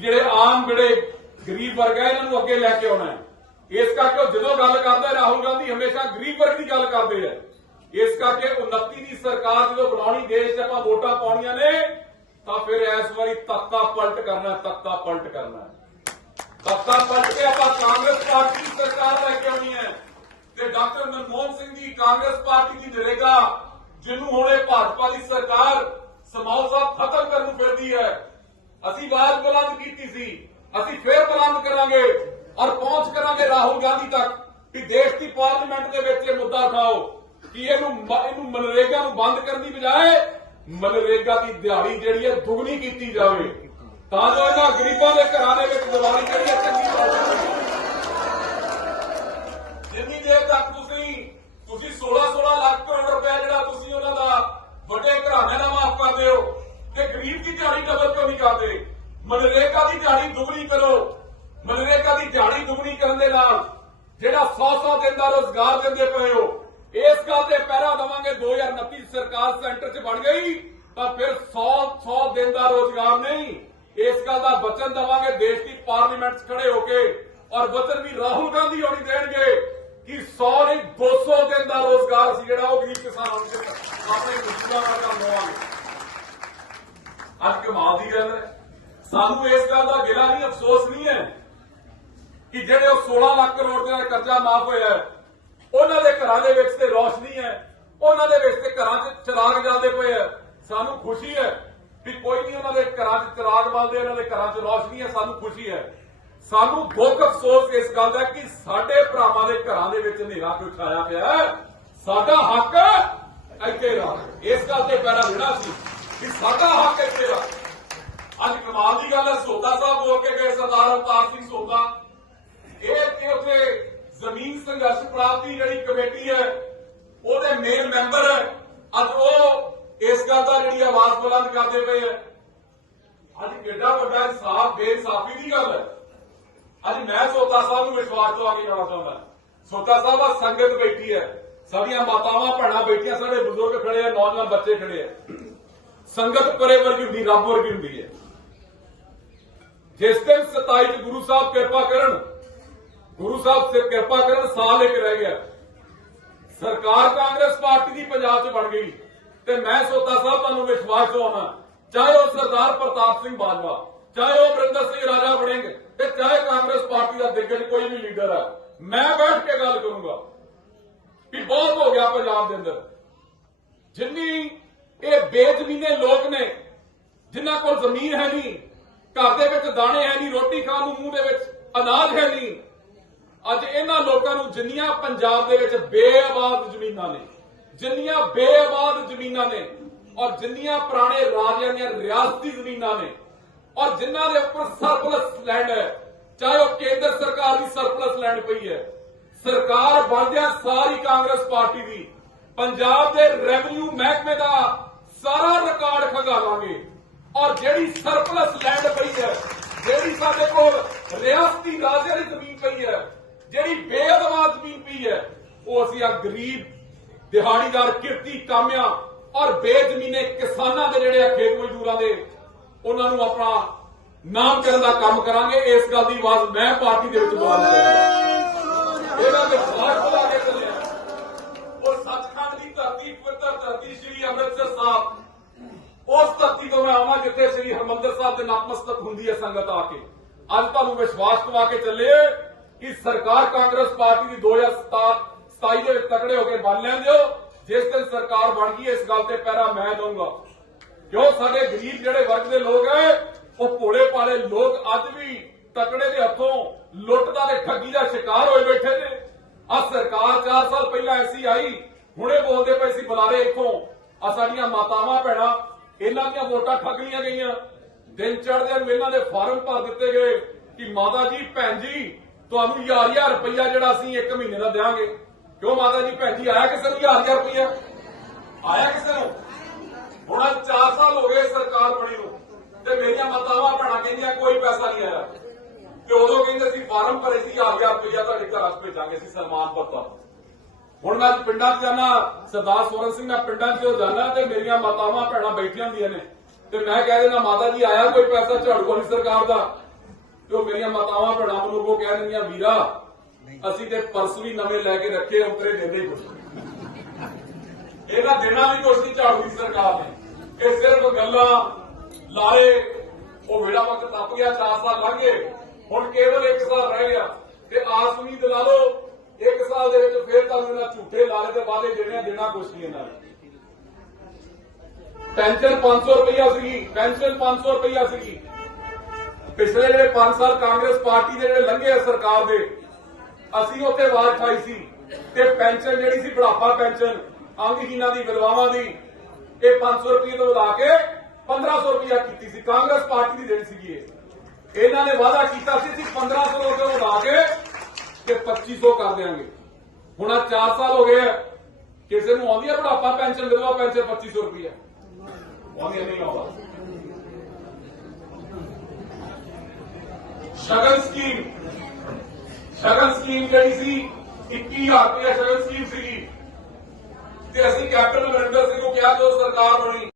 ਜਿਹੜੇ ਆਮ ਜਿਹੜੇ ਗਰੀਬ ਵਰਗ ਹੈ ਇਹਨਾਂ ਨੂੰ ਅੱਗੇ ਲੈ ਕੇ ਆਉਣਾ ਹੈ। ਇਸ ਕਰਕੇ ਉਹ ਜਦੋਂ ਗੱਲ ਕਰਦਾ ਰਾਹੁਲ ਗਾਂਧੀ ਹਮੇਸ਼ਾ ਗਰੀਬ ਵਰਗ ਦੀ ਗੱਲ ਕਰਦੇ ਆ ਇਸ ਕਰਕੇ 29 ਦੀ ਸਰਕਾਰ ਜਦੋਂ ਬਣਾਉਣੀ, ਦੇਸ਼ 'ਚ ਆਪਾਂ ਵੋਟਾਂ ਪਾਉਣੀਆਂ ਨੇ, ਤਾਂ ਫਿਰ ਇਸ ਵਾਰੀ ਤੱਤਾ ਪਲਟ ਕਰਨਾ, ਤੱਤਾ ਪਲਟ ਕਰਨਾ ਤੱਤਾ ਪਲਟ ਕੇ ਆਪਾਂ ਕਾਂਗਰਸ ਪਾਰਟੀ ਦੀ ਸਰਕਾਰ ਲੈ ਕੇ ਆਉਣੀ ਹੈ। ਤੇ ਡਾਕਟਰ ਮਨਮੋਹਨ ਸਿੰਘ ਦੀ ਕਾਂਗਰਸ ਪਾਰਟੀ ਦੀ ਨਰੇਗਾ, ਜਿਹਨੂੰ ਹੁਣੇ ਭਾਜਪਾ ਦੀ ਸਰਕਾਰ ਸਮਾਉ ਸਾਹਿਬ ਖਤਮ ਕਰਨ ਨੂੰ ਫਿਰਦੀ ਹੈ। ਅਸੀਂ ਆਵਾਜ਼ ਬੁਲੰਦ ਕੀਤੀ ਸੀ। ਅਸੀਂ ਫੇਰ ਬੁਲੰਦ ਕਰਾਂਗੇ ਔਰ ਪਹੁੰਚ ਕਰਾਂਗੇ ਰਾਹੁਲ ਗਾਂਧੀ ਤੱਕ ਕਿ ਦੇਸ਼ ਦੀ ਪਾਰਲੀਮੈਂਟ ਦੇ ਵਿੱਚ ਇਹ ਮੁੱਦਾ ਉਠਾਓ ਕਿ ਇਹਨੂੰ ਇਹਨੂੰ ਮਨਰੇਗਾ ਨੂੰ ਬੰਦ ਕਰਨ ਦੀ ਬਜਾਏ ਮਨਰੇਗਾ ਦੀ ਦਿਹਾੜੀ ਜਿਹੜੀ ਹੈ ਦੁੱਗਣੀ ਕੀਤੀ ਜਾਵੇ। ਤਾਂ ਜੋ ਇਹਨਾਂ ਗਰੀਬਾਂ ਦੇ ਘਰਾਂ ਦੇ ਵਿੱਚ ਦੀਵਾਲੀ ਜਿਹੜੀ ਹੈ ਚੰਗੀ ਤਰ੍ਹਾਂ ਚੱਲੇ ਜਿੰਨੀ ਦੇਰ ਤੱਕ ਤੁਸੀਂ ਤੁਸੀਂ 16 16 ਲੱਖ ਕਰੋੜ ਰੁਪਏ ਜਿਹੜਾ ਤੁਸੀਂ ਉਹਨਾਂ ਦਾ ਵੱਡੇ ਘਰਾਣਿਆਂ ਦਾ ਮਾਫ ਕਰਦੇ ਹੋ ਤੇ ਗਰੀਬ ਦੀ ਦਿਹਾੜੀ ਕਿਉਂ ਨਹੀਂ ਕਰਦੇ? ਮਨਰੇਗਾ ਦੀ ਦਿਹਾੜੀ ਦੁਗਣੀ ਕਰੋ। ਮਨਰੇਗਾ ਦੀ ਦਿਹਾੜੀ ਦੁਗਣੀ ਕਰਨ ਦੇ ਨਾਲ ਜਿਹੜਾ 100 100 ਦਿਨ ਦਾ ਰੋਜ਼ਗਾਰ ਦਿੰਦੇ ਪਏ ਹੋ, ਇਸ ਗੱਲ ਤੇ ਪਹਿਰਾ ਦਵਾਂਗੇ 2029 ਸਰਕਾਰ ਸੈਂਟਰ 'ਚ ਬਣ ਗਈ, ਤਾਂ ਫਿਰ 100 100 ਦਿਨ ਦਾ ਰੋਜ਼ਗਾਰ ਨਹੀਂ। ਇਸ ਗੱਲ ਦਾ ਵਚਨ ਦਵਾਂਗੇ, ਦੇਸ਼ ਦੀ ਪਾਰਲੀਮੈਂਟ 'ਚ ਖੜੇ ਹੋ ਕੇ, ਔਰ ਵਚਨ ਵੀ ਰਾਹੁਲ ਗਾਂਧੀ ਹੋਣੀ ਦੇਣਗੇ ਕਿ 100 ਨਹੀਂ 200 ਦਿਨ ਦਾ ਰੋਜ਼ਗਾਰ ਸੀ ਜਿਹੜਾ ਉਹ ਗਰੀਬ ਕਿਸਾਨਾਂ ਨੂੰ ਆਪਣੇ ਮੁਸ਼ਕਲਾਂ ਨਾਲ ਕੰਮ ਹੋਵਾਂਗੇ। ਅੱਜ ਕਮਾਲ ਸਾਨੂੰ ਇਸ ਗੱਲ ਦਾ ਗਿਲਾ ਨਹੀਂ, ਅਫਸੋਸ ਨਹੀਂ ਹੈ ਕਿ ਜਿਹੜੇ ਉਹ 16 ਲੱਖ ਕਰੋੜ ਦਾ ਕਰਜ਼ਾ ਮਾਫ ਹੋਇਆ ਉਹਨਾਂ ਦੇ ਘਰਾਂ ਦੇ ਵਿੱਚ ਤੇ ਰੋਸ਼ਨੀ ਹੈ, ਉਹਨਾਂ ਦੇ ਵਿੱਚ ਤੇ ਘਰਾਂ 'ਚ ਚਿਰਾਗ ਜਲਦੇ ਪਏ ਆ ਸਾਨੂੰ ਖੁਸ਼ੀ ਹੈ ਕਿ ਕੋਈ ਨਹੀਂ ਉਹਨਾਂ ਦੇ ਘਰਾਂ 'ਚ ਚਿਰਾਗ ਬਲਦੇ, ਉਹਨਾਂ ਦੇ ਘਰਾਂ 'ਚ ਰੋਸ਼ਨੀ ਹੈ, ਸਾਨੂੰ ਖੁਸ਼ੀ ਹੈ। ਸਾਨੂੰ ਦੁੱਖ ਅਫਸੋਸ ਇਸ ਗੱਲ ਦਾ ਕਿ ਸਾਡੇ ਭਰਾਵਾਂ ਦੇ ਘਰਾਂ ਦੇ ਵਿੱਚ ਹਨੇਰਾ ਕਿਉਂ ਛਾਇਆ ਪਿਆ ਸਾਡਾ ਹੱਕ ਇੱਥੇ ਰਾ ਇਸ ਗੱਲ ਤੇ ਪੈਰਾ ਦੇਣਾ ਸੀ ਕਿ ਸਾਡਾ ਹੱਕ ਇੱਥੇ ਰਾ ਅੱਜ ਕਮਾਲ ਦੀ ਗੱਲ ਹੈ ਸੋਤਾ ਸਾਹਿਬ ਬੋਲ ਕੇ ਗਏ ਸਰਦਾਰ ਅਵਤਾਰ ਸਿੰਘ ਸੋਤਾ ਇਹ ਕਿ ਉੱਥੇ ਜ਼ਮੀਨ ਸੰਘਰਸ਼ ਪ੍ਰਾਪਤੀ ਜਿਹੜੀ ਕਮੇਟੀ ਹੈ, ਉਹਦੇ ਮੇਨ ਮੈਂਬਰ ਅੱਜ ਉਹ ਇਸ ਗੱਲ ਦਾ ਜਿਹੜੀ ਆਵਾਜ਼ ਬੁਲੰਦ ਕਰਦੇ ਪਏ ਹੈ। ਅੱਜ ਕਿੱਡਾ ਵੱਡਾ ਇਨਸਾਫ, ਬੇਇਨਸਾਫੀ ਦੀ ਗੱਲ ਹੈ। ਅੱਜ ਮੈਂ ਸੋਤਾ ਸਾਹਿਬ ਨੂੰ ਵਿਸ਼ਵਾਸ ਦਵਾ ਕੇ ਜਾਣਾ ਚਾਹੁੰਦਾ। ਸੋਤਾ ਸਾਹਿਬ ਆ ਸੰਗਤ ਬੈਠੀ ਹੈ। ਸਾਡੀਆਂ ਮਾਤਾਵਾਂ, ਭੈਣਾਂ ਬੈਠੀਆਂ, ਸਾਡੇ ਬਜ਼ੁਰਗ ਖੜੇ ਆ, ਨੌਜਵਾਨ ਬੱਚੇ ਖੜੇ ਆ। ਸੰਗਤ ਪਰੇ ਵਰਗੀ ਹੁੰਦੀ, ਰੱਬ ਵਰਗੀ ਹੁੰਦੀ ਹੈ। ਜਿਸ ਦਿਨ 27 ਚ ਗੁਰੂ ਸਾਹਿਬ ਕਿਰਪਾ ਕਰਨ, ਗੁਰੂ ਸਾਹਿਬ ਤੇ ਕਿਰਪਾ ਕਰਨ ਸਾਲ ਇੱਕ ਰਹਿ ਗਿਆ। ਸਰਕਾਰ ਕਾਂਗਰਸ ਪਾਰਟੀ ਦੀ ਪੰਜਾਬ 'ਚ ਬਣ ਗਈ। ਤੇ ਮੈਂ ਸੋਤਾ ਸਾਹਿਬ ਤੁਹਾਨੂੰ ਵਿਸ਼ਵਾਸ ਦਵਾਉਣਾ, ਚਾਹੇ ਉਹ ਸਰਦਾਰ ਪ੍ਰਤਾਪ ਸਿੰਘ ਬਾਜਵਾ, ਚਾਹੇ ਉਹ ਅਮਰਿੰਦਰ ਸਿੰਘ ਰਾਜਾ ਵੜਿੰਗ, ਤੇ ਚਾਹੇ ਕਾਂਗਰਸ ਪਾਰਟੀ ਦਾ ਦਿੱਗਜ ਕੋਈ ਵੀ ਲੀਡਰ ਹੈ ਮੈਂ ਬੈਠ ਕੇ ਗੱਲ ਕਰੂੰਗਾ ਵੀ ਬਹੁਤ ਹੋ ਗਿਆ ਪੰਜਾਬ ਦੇ ਅੰਦਰ। ਜਿੰਨੀ ਇਹ ਬੇਜ਼ਮੀਨੇ ਲੋਕ ਨੇ, ਜਿਨ੍ਹਾਂ ਕੋਲ ਜ਼ਮੀਨ ਹੈ ਨਹੀਂ ਘਰ ਦੇ ਵਿੱਚ ਦਾਣੇ ਹੈ ਨਹੀਂ, ਰੋਟੀ ਖਾਣ ਨੂੰ ਮੂੰਹ ਦੇ ਵਿੱਚ ਅਨਾਜ ਹੈ ਨਹੀਂ। ਅੱਜ ਇਹਨਾਂ ਲੋਕਾਂ ਨੂੰ ਜਿੰਨੀਆਂ ਪੰਜਾਬ ਦੇ ਵਿੱਚ ਬੇਆਬਾਦ ਜ਼ਮੀਨਾਂ ਨੇ, ਜਿੰਨੀਆਂ ਬੇਆਬਾਦ ਜ਼ਮੀਨਾਂ ਨੇ ਔਰ ਜਿੰਨੀਆਂ ਪੁਰਾਣੇ ਰਾਜਿਆਂ ਦੀਆਂ ਰਿਆਸਤੀ ਜ਼ਮੀਨਾਂ ਨੇ ਔਰ ਜਿਨ੍ਹਾਂ ਦੇ ਉੱਪਰ ਸਰਪਲਸ ਲੈਂਡ ਹੈ, ਚਾਹੇ ਉਹ ਕੇਂਦਰ ਸਰਕਾਰ ਦੀ ਸਰਪਲਸ ਲੈਂਡ ਪਈ ਹੈ, ਸਰਕਾਰ ਬਣਦਿਆਂ ਸਾਰੀ ਕਾਂਗਰਸ ਪਾਰਟੀ ਦੀ। ਪੰਜਾਬ ਦੇ ਰੈਵਨਿਊ ਮਹਿਕਮੇ ਦਾ ਸਾਰਾ ਰਿਕਾਰਡ ਖੰਗਾਲਾਂਗੇ ਔਰ ਜਿਹੜੀ ਸਰਪਲਸ ਲੈਂਡ ਸਾਡੇ ਕੋਲ ਰਿਆਸਤੀ ਰਾਜਿਆਂ ਦੀ ਜ਼ਮੀਨ ਪਈ ਹੈ, ਜਿਹੜੀ ਬੇਅਦਵਾ ਜ਼ਮੀਨ ਪਈ ਹੈ, ਉਹ ਅਸੀਂ ਆ ਗਰੀਬ, ਦਿਹਾੜੀਦਾਰ, ਕਿਰਤੀ, ਕਾਮਿਆਂ ਔਰ ਬੇਜ਼ਮੀਨੇ ਕਿਸਾਨਾਂ ਦੇ ਜਿਹੜੇ ਆ ਖੇਤ ਮਜ਼ਦੂਰਾਂ ਦੇ, ਉਹਨਾਂ ਨੂੰ ਆਪਣਾ ਨਾਮ ਕਰਨ ਦਾ ਕੰਮ ਕਰਾਂਗੇ। ਇਸ ਗੱਲ ਦੀ ਆਵਾਜ਼ ਮੈਂ ਪਾਰਟੀ ਦੇ ਵਿੱਚ ਬੁਲੰਦ ਕਰਾਂਗਾ ਇਹਨਾਂ ਦੇ ਬੁਲਾ ਕੇ ਚੱਲਿਆ ਔਰ ਸੱਚਖੰਡ ਦੀ ਧਰਤੀ ਪਵਿੱਤਰ ਧਰਤੀ, ਸ੍ਰੀ ਅੰਮ੍ਰਿਤਸਰ ਸਾਹਿਬ ਤੋਂ ਮੈਂ ਆਵਾਂ ਜਿੱਥੇ ਸ੍ਰੀ ਹਰਮੰਦਰ ਸਾਹਿਬ ਦੇ ਨਤਮਸਤਕ ਹੁੰਦੀ ਹੈ ਸੰਗਤ ਆ ਕੇ ਅੱਜ ਤੁਹਾਨੂੰ ਵਿਸ਼ਵਾਸ ਦਵਾ ਕੇ ਚੱਲੇ ਕਿ ਸਰਕਾਰ ਕਾਂਗਰਸ ਪਾਰਟੀ ਦੀ 2027 ਦੇ ਵਿੱਚ ਤਕੜੇ ਹੋ ਕੇ ਬਣ ਲੈਂਦੇ ਹੋ। ਜਿਸ ਦਿਨ ਸਰਕਾਰ ਬਣ ਗਈ, ਇਸ ਗੱਲ ਤੇ ਪਹਿਰਾ ਮੈਂ ਦਊਂਗਾ। ਕਿਉਂ? ਸਾਡੇ ਗਰੀਬ ਜਿਹੜੇ ਵਰਗ ਦੇ ਲੋਕ ਐ, ਉਹ ਭੋਲੇ ਪਾਲੇ ਲੋਕ ਅੱਜ ਵੀ ਤਕੜੇ ਦੇ ਹੱਥੋਂ ਲੁੱਟ ਦਾ ਤੇ ਠੱਗੀ ਦਾ ਸ਼ਿਕਾਰ ਹੋਏ ਬੈਠੇ ਨੇ। ਆ ਸਰਕਾਰ 4 ਸਾਲ ਪਹਿਲਾਂ ਐਸੀ ਆਈ, ਹੁਣੇ ਬੋਲਦੇ ਪਏ ਸੀ ਬੁਲਾਰੇ ਇੱਥੋਂ ਆ ਸਾਡੀਆਂ ਮਾਤਾਵਾਂ, ਭੈਣਾਂ ਇਹਨਾਂ ਦੀਆਂ ਵੋਟਾਂ ਠੱਗ ਲਈਆਂ ਗਈਆਂ। ਦਿਨ ਚੜ੍ਹਦਿਆਂ ਨੂੰ ਇਹਨਾਂ ਦੇ ਫਾਰਮ ਭਰ ਦਿੱਤੇ ਗਏ ਕਿ ਮਾਤਾ ਜੀ, ਭੈਣ ਜੀ, ਤੁਹਾਨੂੰ ਹਜ਼ਾਰ ਹਜ਼ਾਰ ਜਿਹੜਾ ਅਸੀਂ ਇੱਕ ਮਹੀਨੇ ਦਾ ਦੇਵਾਂਗੇ ਕਿਉਂ ਮਾਤਾ ਜੀ, ਭੈਣ ਜੀ, ਆਇਆ ਕਿਸੇ ਨੂੰ ਹਜ਼ਾਰ ਹਜ਼ਾਰ ਰੁਪਈਆ? ਆਇਆ ਕਿਸੇ ਨੂੰ? ਹੁਣ ਅੱਜ 4 ਸਾਲ ਹੋ ਗਏ ਸਰਕਾਰ ਬਣੀ ਨੂੰ ਤੇ ਮੇਰੀਆਂ ਮਾਤਾਵਾਂ, ਭੈਣਾਂ ਕਹਿੰਦੀਆਂ, ਕੋਈ ਪੈਸਾ ਨਹੀਂ ਆਇਆ। ਤੇ ਉਦੋਂ ਕਹਿੰਦੇ ਸੀ, ਫਾਰਮ ਭਰੇ ਸੀ, ਹਜ਼ਾਰ ਹਜ਼ਾਰ ਰੁਪਈਆ ਤੁਹਾਡੇ ਘਰਾਂ 'ਚ ਭੇਜਾਂਗੇ ਸੀ ਸਨਮਾਨ ਪੱਤਰ ਹੁਣ ਮੈਂ ਪਿੰਡਾਂ 'ਚ ਜਾਣਾ ਸਰਦਾਰ ਸੋਰਨ ਸਿੰਘ, ਮੈਂ ਪਿੰਡਾਂ 'ਚ ਜਾਣਾ ਤੇ ਮੇਰੀਆਂ ਮਾਤਾਵਾਂ, ਭੈਣਾਂ ਬੈਠੀਆਂ ਹੁੰਦੀਆਂ ਨੇ। ਤੇ ਮੈਂ ਕਹਿ ਦੇਣਾ ਮਾਤਾ ਜੀ, ਆਇਆ ਕੋਈ ਪੈਸਾ ਝਾੜੂ ਵਾਲੀ ਸਰਕਾਰ ਦਾ? ਤੇ ਉਹ ਮੇਰੀਆਂ ਮਾਤਾਵਾਂ, ਭੈਣਾਂ ਮੈਨੂੰ ਕੋ ਕਹਿ ਦਿੰਦੀਆਂ, ਵੀਰਾ, ਅਸੀਂ ਤੇ ਪਰਸ ਵੀ ਨਵੇਂ ਲੈ ਕੇ ਰੱਖੇ ਉਤਰੇ ਦਿੰਦੇ ਕੁਝ ਇਹਨਾਂ ਦੇਣਾ ਵੀ ਕੁਛ ਨਹੀਂ ਝਾੜੂ ਦੀ ਸਰਕਾਰ ਨੇ। ਇਹ ਸਿਰਫ ਗੱਲਾਂ ਲਾਰੇ, ਉਹ ਵੇੜਾ ਵਕਤ ਟੱਪ ਗਿਆ 4 ਸਾਲ ਲੰਘ ਗਏ। ਹੁਣ ਕੇਵਲ 1 ਸਾਲ ਰਹਿ ਗਿਆ। ਤੇ ਆਸ ਉਮੀਦ ਲਾ ਲਓ ਇੱਕ ਸਾਲ ਦੇ ਵਿੱਚ ਫੇਰ ਤੁਹਾਨੂੰ ਇਹਨਾਂ ਝੂਠੇ ਲਾਲੇ ਦੇ ਵਾਅਦੇ ਦੇਣੇ ਆ, ਦੇਣਾ ਕੁਛ ਨਹੀਂ ਇਹਨਾਂ ਨੇ। ਪੈਨਸ਼ਨ 500 ਰੁਪਈਆ ਸੀਗੀ ਪੈਨਸ਼ਨ 500 ਰੁਪਈਆ ਸੀਗੀ। ਪਿਛਲੇ ਜਿਹੜੇ 5 ਸਾਲ ਕਾਂਗਰਸ ਪਾਰਟੀ ਦੇ ਜਿਹੜੇ ਲੰਘੇ ਆ ਸਰਕਾਰ ਦੇ ਅਸੀਂ ਉੱਥੇ ਆਵਾਜ਼ ਠਾਈ ਸੀ ਤੇ ਪੈਨਸ਼ਨ ਜਿਹੜੀ ਸੀ ਬੁਢਾਪਾ ਪੈਨਸ਼ਨ ਅੰਗਹੀਨਾਂ ਦੀ ਵਿਧਵਾਵਾਂ ਦੀ ਇਹ 500 ਰੁਪਏ ਤੋਂ ਵਧਾ ਕੇ 1500 ਰੁਪਇਆ ਕੀਤੀ ਸੀ। ਕਾਂਗਰਸ ਪਾਰਟੀ ਦੀ ਦੇਣੀ ਸੀਗੀ ਇਹ। ਇਹਨਾਂ ਨੇ ਵਾਅਦਾ ਕੀਤਾ ਸੀ ਅਸੀਂ 1500 ਰੁਪਏ ਵਧਾ ਕੇ ਤੇ 2500 ਕਰ ਦੇਾਂਗੇ ਹੁਣ ਆ 4 ਸਾਲ ਹੋ ਗਏ ਆ। ਕਿਸੇ ਨੂੰ ਆਉਂਦੀ ਹੈ ਬੁਢਾਪਾ ਪੈਨਸ਼ਨ ਵਿਧਵਾ ਪੈਨਸ਼ਨ 2500 ਰੁਪਇਆ ਆਉਂਦੀ ਨਹੀਂ ਆਉਂਦਾ ਸ਼ਗਨ ਸਕੀਮ। ਸ਼ਗਨ ਸਕੀਮ ਜਿਹੜੀ ਸੀ 21000 ਰੁਪਏ ਸ਼ਗਨ ਸਕੀਮ ਸੀਗੀ। ਤੇ ਅਸੀਂ ਕੈਪਟਨ ਅਮਰਿੰਦਰ ਸਿੰਘ ਨੂੰ ਕਿਹਾ ਜਦੋਂ ਸਰਕਾਰ ਬਣੀ